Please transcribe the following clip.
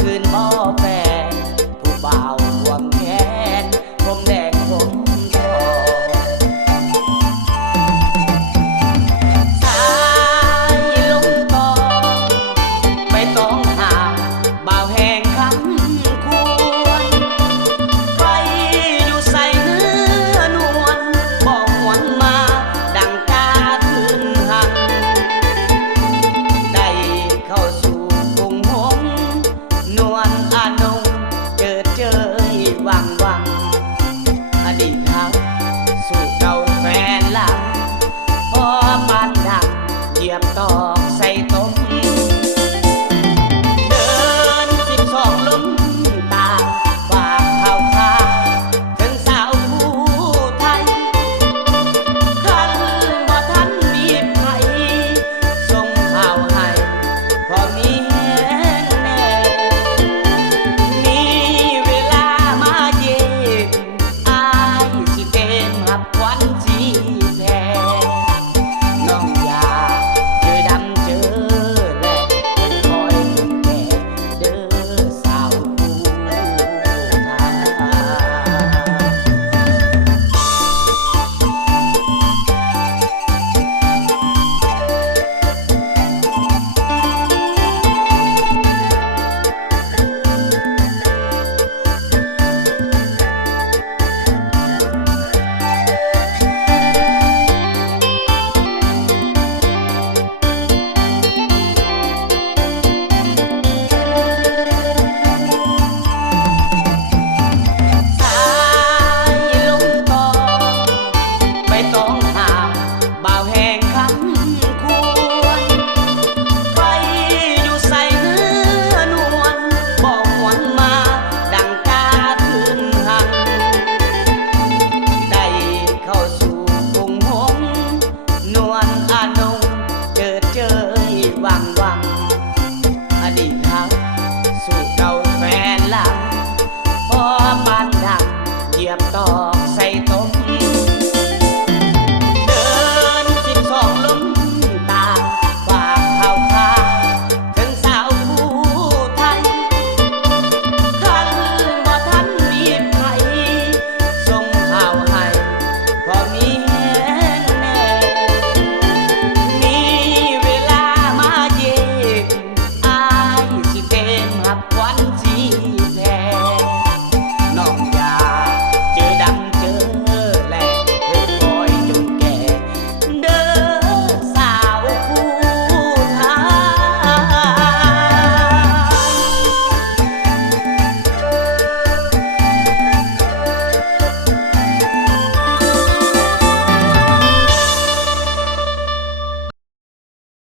คืนบ่แฟนผู้บ่าวหวงแขนผมแดงผมทองสายลมตองไปต้องหาบ่าวแห่งคำควรไปอยู่ใส่เนื้อนวลบอกหวนมาดังกาคืนหันได้เข้าสู่กรุงหงส์นวลอานงเจิดเจยวังวังอดีตเขาสู่เก่าแฟนหลังพอปานดังเหยียบตอกใส่ต้มเดิน12 ลมตาฝากข่าวคาถึงสาวผู้ไทยคันบ่ทันมีไผส่งข่าวให้พอมีแห้งแน่มีเวลามาเย็นอายสิเต็มหับควันสีแพงน้องอยากเจอดำเจอแลคอยจนแก่เด้อสาวผู้ไทย สายลมตองไปต้องหาบ่าวแห่งคำควรไปอยู่ใส่เนื้อนวลบอกหวนมาดังกาคืนหันได้เข้าสู่กรุงหงส์นวลอานงเจิดเจยวังวังอดีตเขาสู่เก่าแฟนหลังพอปานดังเหยียบต่อ